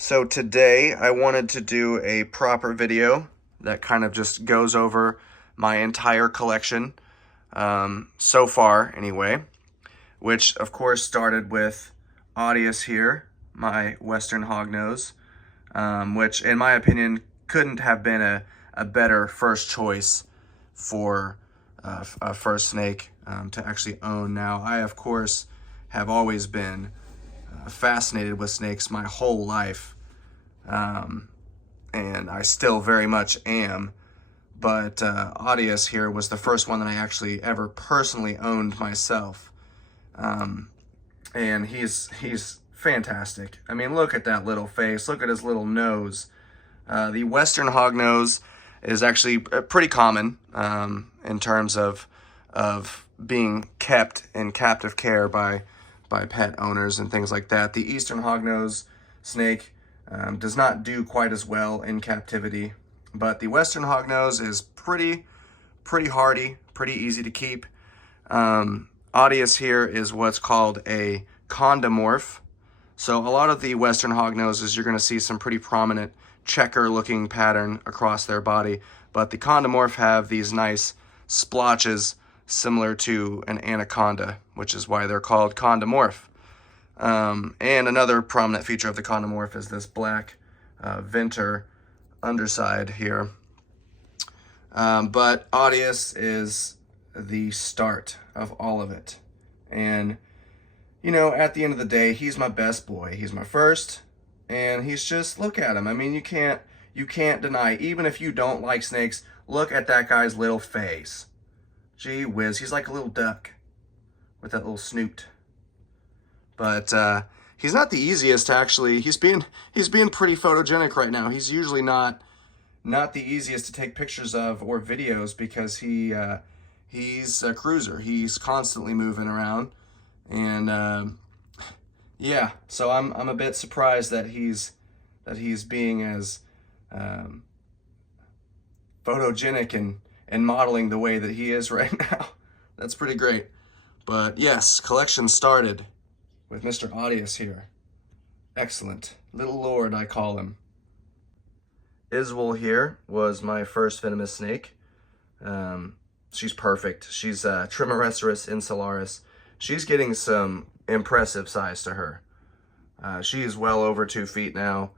So today I wanted to do a proper video that kind of just goes over my entire collection, so far anyway, which of course started with Audius here, my Western Hognose, which in my opinion couldn't have been a better first choice for a first snake to actually own. Now I of course have always been fascinated with snakes my whole life, and I still very much am. But Audius here was the first one that I actually ever personally owned myself, and he's fantastic. I mean, look at that little face. Look at his little nose. The Western hognose is actually pretty common in terms of being kept in captive care by pet owners and things like that. The Eastern hognose snake does not do quite as well in captivity, but the Western hognose is pretty hardy, pretty easy to keep. Audius here is what's called a condomorph. So a lot of the Western hognoses, you're going to see some pretty prominent checker looking pattern across their body, but the condomorph have these nice splotches similar to an anaconda, which is why they're called condomorph. And another prominent feature of the condomorph is this black venter underside here. But Audius is the start of all of it. And, you know, at the end of the day, he's my best boy. He's my first, and he's just, look at him. I mean, you can't deny, even if you don't like snakes, look at that guy's little face. Gee whiz, he's like a little duck with that little snoot. But he's not the easiest to actually. He's being pretty photogenic right now. He's usually not the easiest to take pictures of or videos because he's a cruiser. He's constantly moving around, and yeah. So I'm a bit surprised that he's being as photogenic and modeling the way that he is right now. That's pretty great. But yes, collection started with Mr. Audius here. Excellent. Little Lord, I call him. Iswell here was my first venomous snake. She's perfect. She's Trimeresurus insularis. She's getting some impressive size to her. She is well over 2 feet now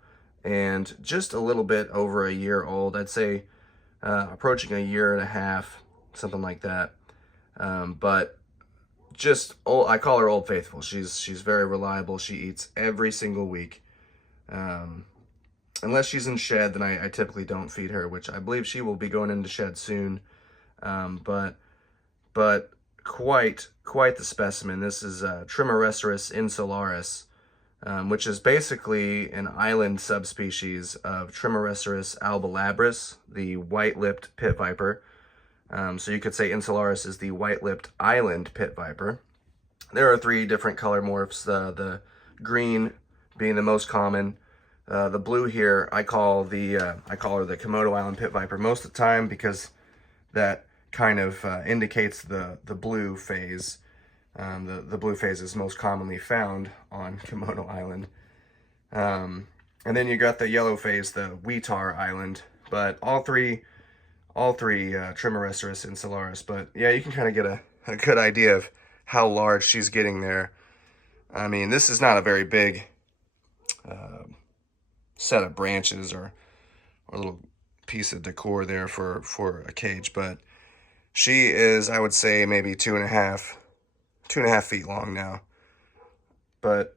and just a little bit over a year old. I'd say approaching a year and a half, something like that. But just old, I call her Old Faithful. She's very reliable. She eats every single week. Unless she's in shed, then I typically don't feed her, which I believe she will be going into shed soon. But quite the specimen. This is Trimeresurus insularis, which is basically an island subspecies of Trimeresurus albolabris, the white-lipped pit viper. So you could say insularis is the white-lipped island pit viper. There are 3 different color morphs, the green being the most common. The blue here, I call her the Komodo Island pit viper most of the time because that kind of indicates the blue phase. The blue phase is most commonly found on Komodo Island. And then you got the yellow phase, the Weetar Island. But all three Trimeresurus insularis. But yeah, you can kind of get a good idea of how large she's getting there. I mean, this is not a very big set of branches or a little piece of decor there for a cage, but she is, I would say, maybe 2.5 feet long now. But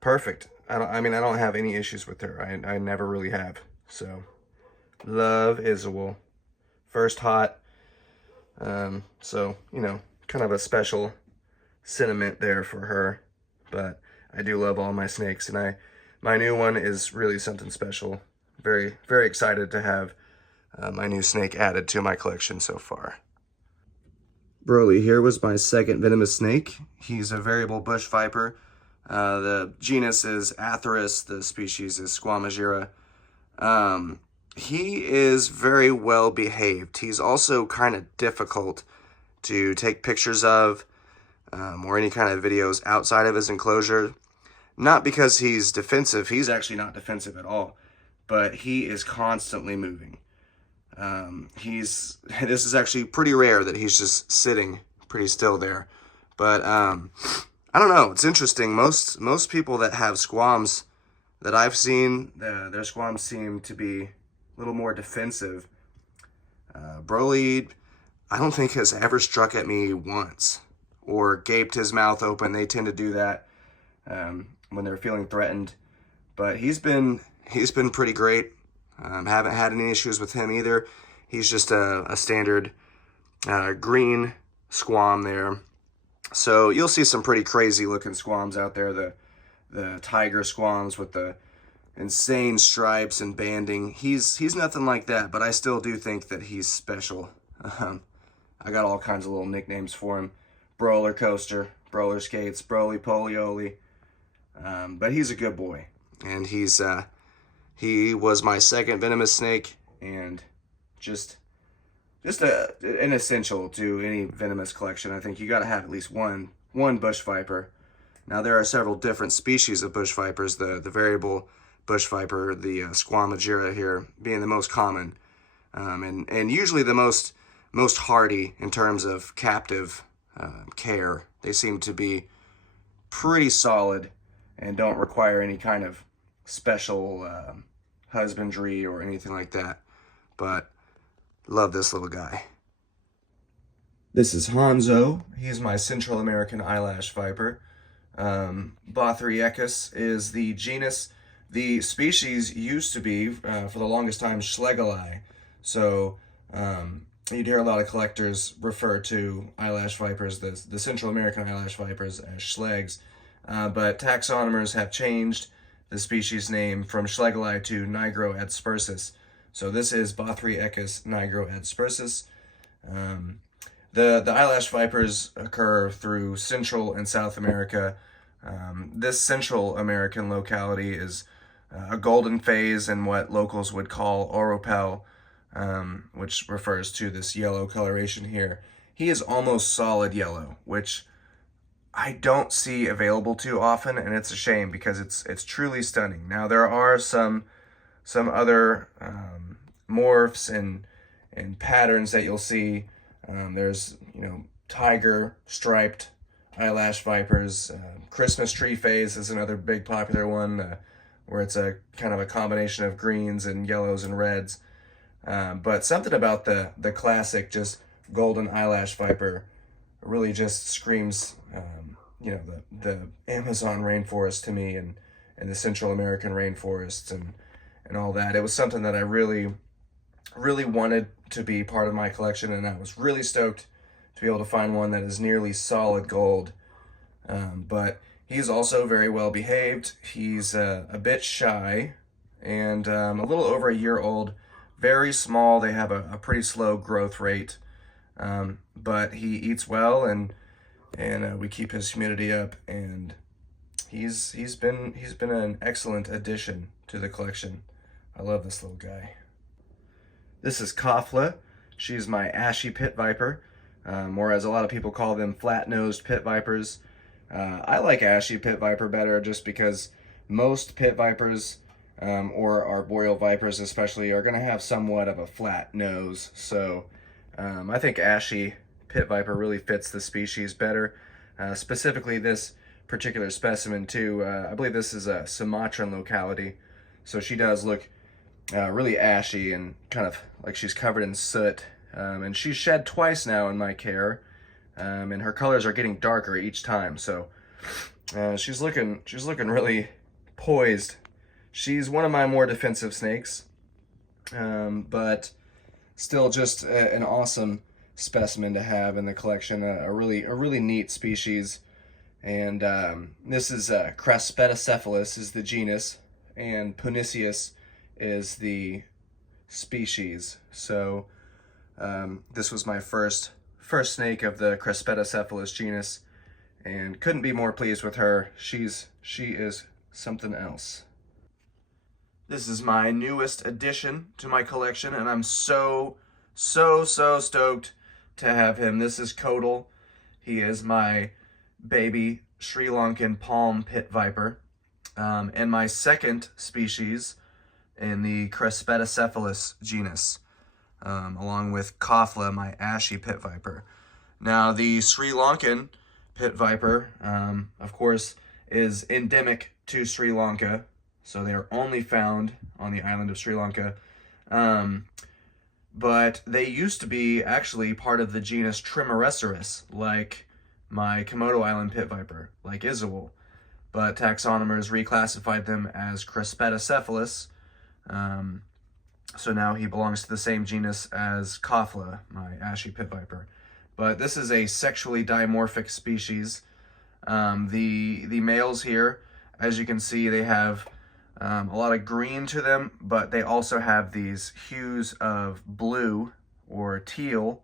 perfect. I don't have any issues with her. I never really have. So love Iswell. First hot. So, you know, kind of a special sentiment there for her. But I do love all my snakes, and my new one is really something special. Very, very excited to have my new snake added to my collection so far. Broly here was my second venomous snake. He's a variable bush viper. The genus is Atheris. The species is Squamagira. He is very well behaved. He's also kind of difficult to take pictures of or any kind of videos outside of his enclosure. not because he's defensive. He's actually not defensive at all, but he is constantly moving. This is actually pretty rare that he's just sitting pretty still there. But I don't know. It's interesting. Most people that have squams that I've seen, their squams seem to be a little more defensive. Broly, I don't think has ever struck at me once or gaped his mouth open. They tend to do that when they're feeling threatened. But he's been pretty great. Haven't had any issues with him either. He's just a standard green squam there. So you'll see some pretty crazy looking squams out there. The tiger squams with the insane stripes and banding. He's nothing like that, but I still do think that he's special. I got all kinds of little nicknames for him. Broller Coaster, Broller Skates, Broly Polioli. But he's a good boy. And he was my second venomous snake, and just an essential to any venomous collection. I think you got to have at least one bush viper. Now there are several different species of bush vipers. The variable bush viper, the Squamagera here, being the most common, and usually the most hardy in terms of captive care. They seem to be pretty solid and don't require any kind of special husbandry or anything like that. But love this little guy. This is Hanzo. He's my Central American eyelash viper. Bothriechus is the genus. The species used to be, for the longest time, Schlegeli. So you'd hear a lot of collectors refer to eyelash vipers, the Central American eyelash vipers, as Schlegs. But taxonomers have changed the species name from Schlegeli to Nigroadspersus. So this is Bothriechus nigroadspersus. The eyelash vipers occur through Central and South America. This Central American locality is a golden phase in what locals would call oropel, which refers to this yellow coloration here. He is almost solid yellow, which I don't see available too often, and it's a shame because it's truly stunning. Now there are some other morphs and patterns that you'll see. There's tiger striped eyelash vipers. Christmas tree phase is another big popular one, where it's a kind of a combination of greens and yellows and reds. But something about the classic just golden eyelash viper really just screams the Amazon rainforest to me, and the Central American rainforests and all that. It was something that I really wanted to be part of my collection, and I was really stoked to be able to find one that is nearly solid gold. But he's also very well behaved. He's a bit shy and a little over a year old, very small. They have a pretty slow growth rate, but he eats well, and we keep his humidity up, and he's been an excellent addition to the collection. I love this little guy. This is Kafla. She's my ashy pit viper, or as a lot of people call them, flat-nosed pit vipers. I like ashy pit viper better just because most pit vipers, or arboreal vipers especially, are going to have somewhat of a flat nose. So I think ashy pit viper really fits the species better. Specifically this particular specimen too. I believe this is a Sumatran locality. So she does look really ashy and kind of like she's covered in soot. And she's shed twice now in my care. And her colors are getting darker each time. So she's looking really poised. She's one of my more defensive snakes. But still just an awesome specimen to have in the collection. A really neat species. And this is Craspetocephalus is the genus, and Puniceus is the species. So this was my first snake of the Craspetocephalus genus, and couldn't be more pleased with her. She is something else. This is my newest addition to my collection, and I'm so stoked to have him. This is Kodal. He is my baby Sri Lankan palm pit viper. And my second species in the Crespetacephalus genus, along with Kafla, my ashy pit viper. Now, the Sri Lankan pit viper, of course, is endemic to Sri Lanka, so they are only found on the island of Sri Lanka. But they used to be actually part of the genus Trimeresurus, like my Komodo Island pit viper, like Isawol. But taxonomers reclassified them as Crespetacephalus. So now he belongs to the same genus as Kafla, my ashy pit viper. But this is a sexually dimorphic species. The males here, as you can see, they have a lot of green to them, but they also have these hues of blue or teal,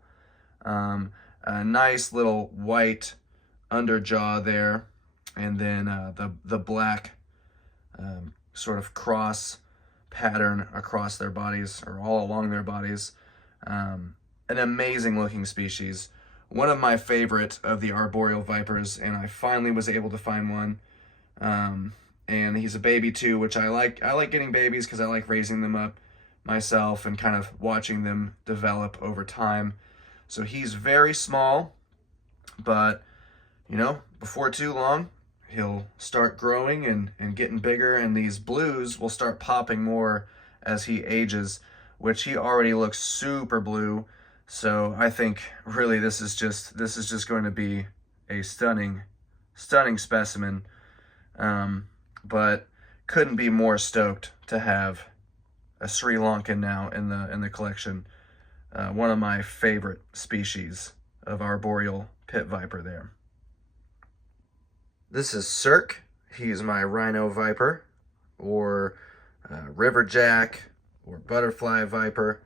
a nice little white underjaw there, and then the black sort of cross pattern across their bodies, or all along their bodies. An amazing looking species. One of my favorite of the arboreal vipers, and I finally was able to find one. And he's a baby too, which I like. I like getting babies because I like raising them up myself and kind of watching them develop over time. So he's very small, but you know, before too long, he'll start growing and getting bigger, and these blues will start popping more as he ages, which he already looks super blue. So I think really this is just going to be a stunning specimen. But couldn't be more stoked to have a Sri Lankan now in the collection. One of my favorite species of arboreal pit viper there. This is Cirque. He's my rhino viper, or river jack, or butterfly viper.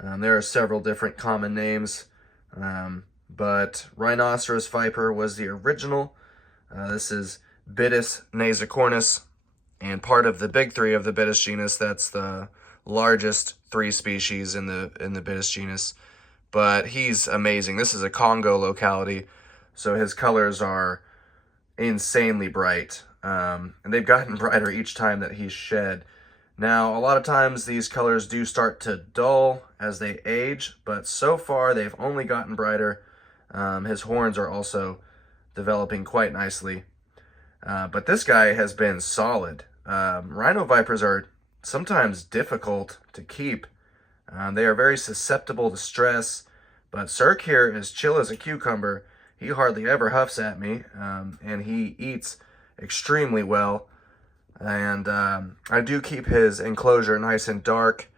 There are several different common names, but rhinoceros viper was the original. This is Bitis nasicornis, and part of the big three of the Bitis genus. That's the largest three species in the Bitis genus. But he's amazing. This is a Congo locality, so his colors are insanely bright, and they've gotten brighter each time that he's shed. Now, a lot of times these colors do start to dull as they age, but so far they've only gotten brighter. His horns are also developing quite nicely. But this guy has been solid. Rhino vipers are sometimes difficult to keep. They are very susceptible to stress, but Cirque here is chill as a cucumber. He hardly ever huffs at me, and he eats extremely well. And I do keep his enclosure nice and dark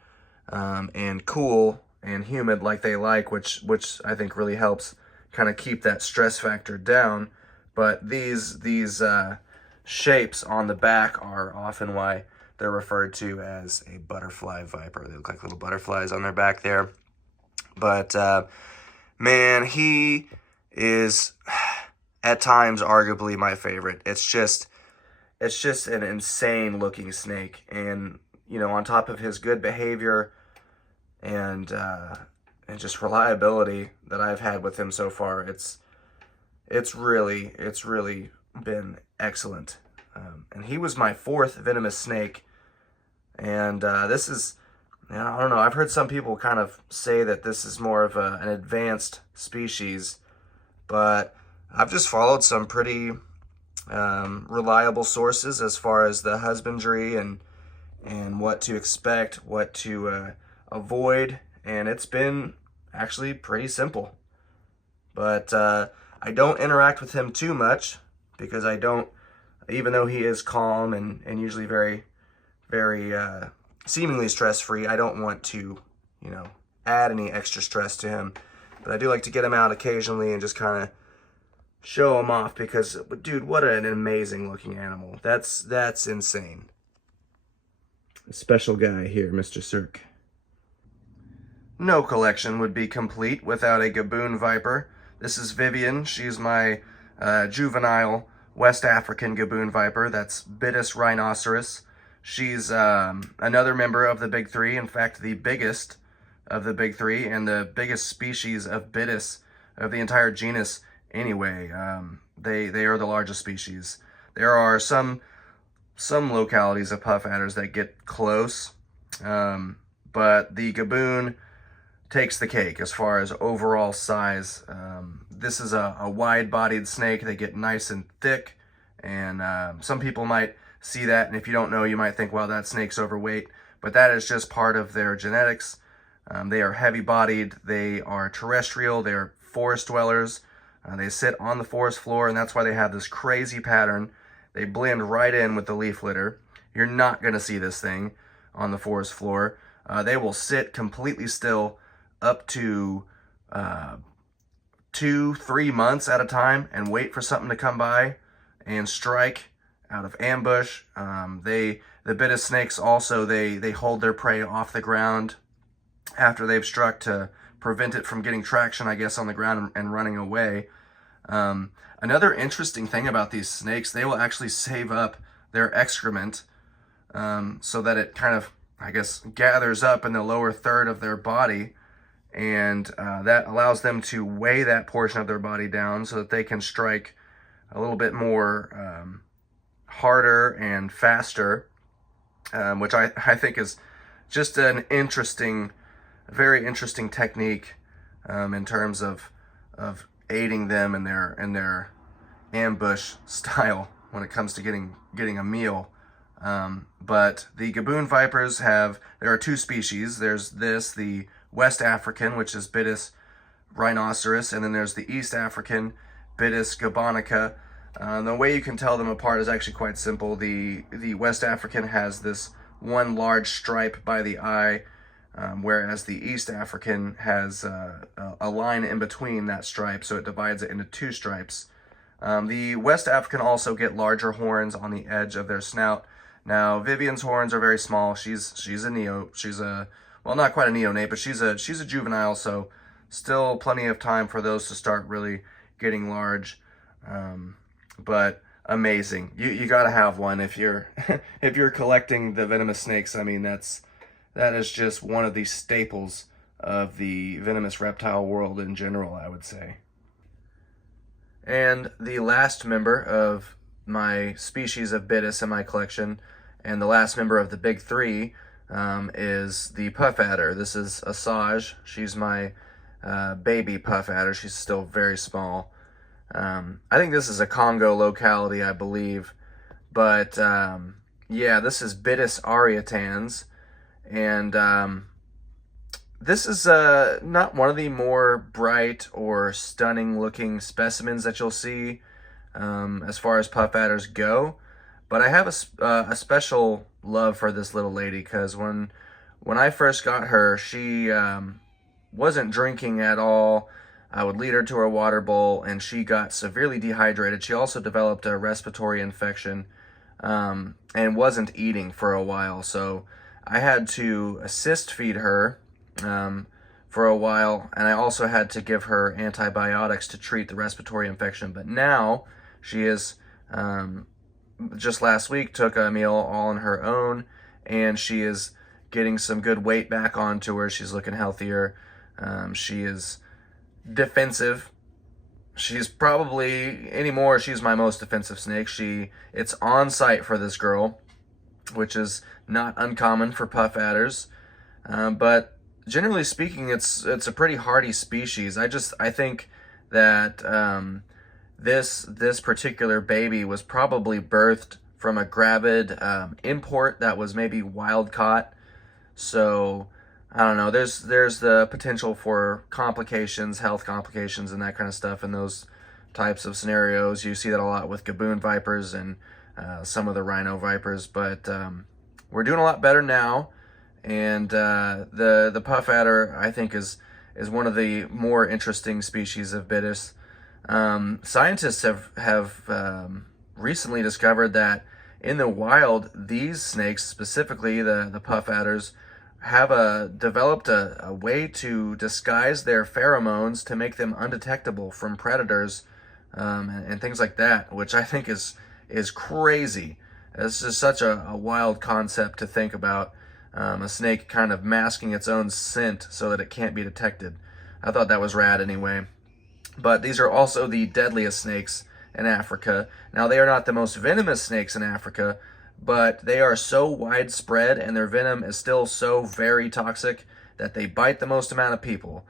and cool and humid like they like, which I think really helps kind of keep that stress factor down. But these shapes on the back are often why they're referred to as a butterfly viper. They look like little butterflies on their back there. But man, he is at times arguably my favorite. It's just an insane looking snake, and you know, on top of his good behavior and just reliability that I've had with him so far, it's really been excellent. And he was my fourth venomous snake, and this is, I don't know, I've heard some people kind of say that this is more of an advanced species, but I've just followed some pretty reliable sources as far as the husbandry and what to expect, what to avoid, and it's been actually pretty simple. But I don't interact with him too much because I don't, even though he is calm and usually very seemingly stress-free, I don't want to, you know, add any extra stress to him. But I do like to get him out occasionally and just kind of show him off because, dude, what an amazing looking animal. That's insane. A special guy here, Mr. Cirque. No collection would be complete without a Gaboon viper. This is Vivian. She's my juvenile West African Gaboon viper. That's Bitis rhinoceros. She's another member of the big three. In fact, the biggest of the big three and the biggest species of Bitis of the entire genus. Anyway, they are the largest species. There are some some localities of puff adders that get close, but the gaboon takes the cake as far as overall size. This is a wide-bodied snake. They get nice and thick, and some people might see that, and if you don't know, you might think, well, that snake's overweight, but that is just part of their genetics. They are heavy-bodied. They are terrestrial. They are forest dwellers. They sit on the forest floor, and that's why they have this crazy pattern. They blend right in with the leaf litter. You're not going to see this thing on the forest floor. They will sit completely still up to 2-3 months at a time and wait for something to come by and strike out of ambush. The Bitis snakes also, they hold their prey off the ground after they've struck to prevent it from getting traction, I guess, on the ground and running away. Another interesting thing about these snakes, they will actually save up their excrement so that it kind of, I guess, gathers up in the lower third of their body, and that allows them to weigh that portion of their body down so that they can strike a little bit more harder and faster, which I think is just an interesting, very interesting technique in terms of aiding them in their ambush style when it comes to getting a meal. But the gaboon vipers there are two species. There's the West African, which is Bitis rhinoceros, and then there's the East African, Bitis gabonica. The way you can tell them apart is actually quite simple. The West African has this one large stripe by the eye, whereas the East African has a line in between that stripe, so it divides it into two stripes. The West African also get larger horns on the edge of their snout. Now, Vivian's horns are very small. She's well, not quite a neonate, but she's a juvenile, so still plenty of time for those to start really getting large. But amazing. You got to have one if you're if you're collecting the venomous snakes. I mean, that is just one of the staples of the venomous reptile world in general, I would say. And the last member of my species of Bitis in my collection, and the last member of the big three, is the puff adder. This is Asajj. She's my baby puff adder. She's still very small. I think this is a Congo locality, I believe. But yeah, this is Bitis arietans. And this is not one of the more bright or stunning looking specimens that you'll see as far as puff adders go. But I have a special love for this little lady, because when I first got her, she wasn't drinking at all. I would lead her to her water bowl, and she got severely dehydrated. She also developed a respiratory infection and wasn't eating for a while. So I had to assist feed her for a while, and I also had to give her antibiotics to treat the respiratory infection. But now she is, just last week, took a meal all on her own, and she is getting some good weight back onto her. She's looking healthier. She is defensive. She's probably, anymore, she's my most defensive snake. It's on site for this girl, which is not uncommon for puff adders. But generally speaking, it's a pretty hardy species. I think that this particular baby was probably birthed from a gravid import that was maybe wild caught. So I don't know. There's the potential for complications, health complications, and that kind of stuff in those types of scenarios. You see that a lot with gaboon vipers and some of the rhino vipers, but we're doing a lot better now. And the puff adder, I think, is one of the more interesting species of Bitis. Scientists have recently discovered that in the wild, these snakes, specifically the puff adders, have developed a way to disguise their pheromones to make them undetectable from predators and things like that, which I think is crazy. It's just such a wild concept to think about, a snake kind of masking its own scent so that it can't be detected. I thought that was rad anyway. But these are also the deadliest snakes in Africa. Now, they are not the most venomous snakes in Africa, but they are so widespread and their venom is still so very toxic that they bite the most amount of people.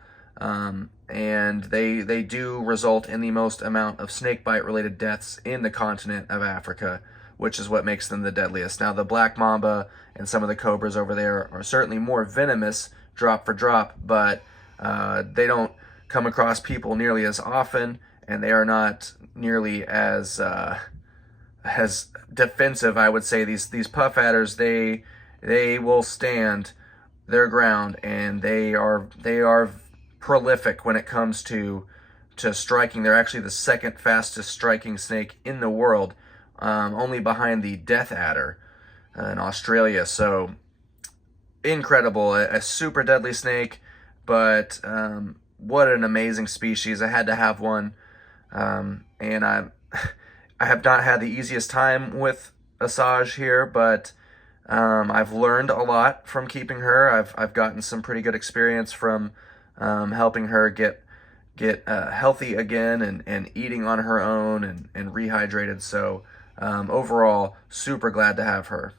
And they do result in the most amount of snake bite related deaths in the continent of Africa, which is what makes them the deadliest. Now, the black mamba and some of the cobras over there are certainly more venomous, drop for drop, but they don't come across people nearly as often, and they are not nearly as defensive. I would say these puff adders, they will stand their ground, and they are prolific when it comes to striking. They're actually the second fastest striking snake in the world, only behind the death adder in Australia. So incredible, a super deadly snake, but what an amazing species. I had to have one, and I have not had the easiest time with Asajj here, but I've learned a lot from keeping her. I've gotten some pretty good experience from helping her get healthy again and eating on her own and rehydrated. So overall, super glad to have her.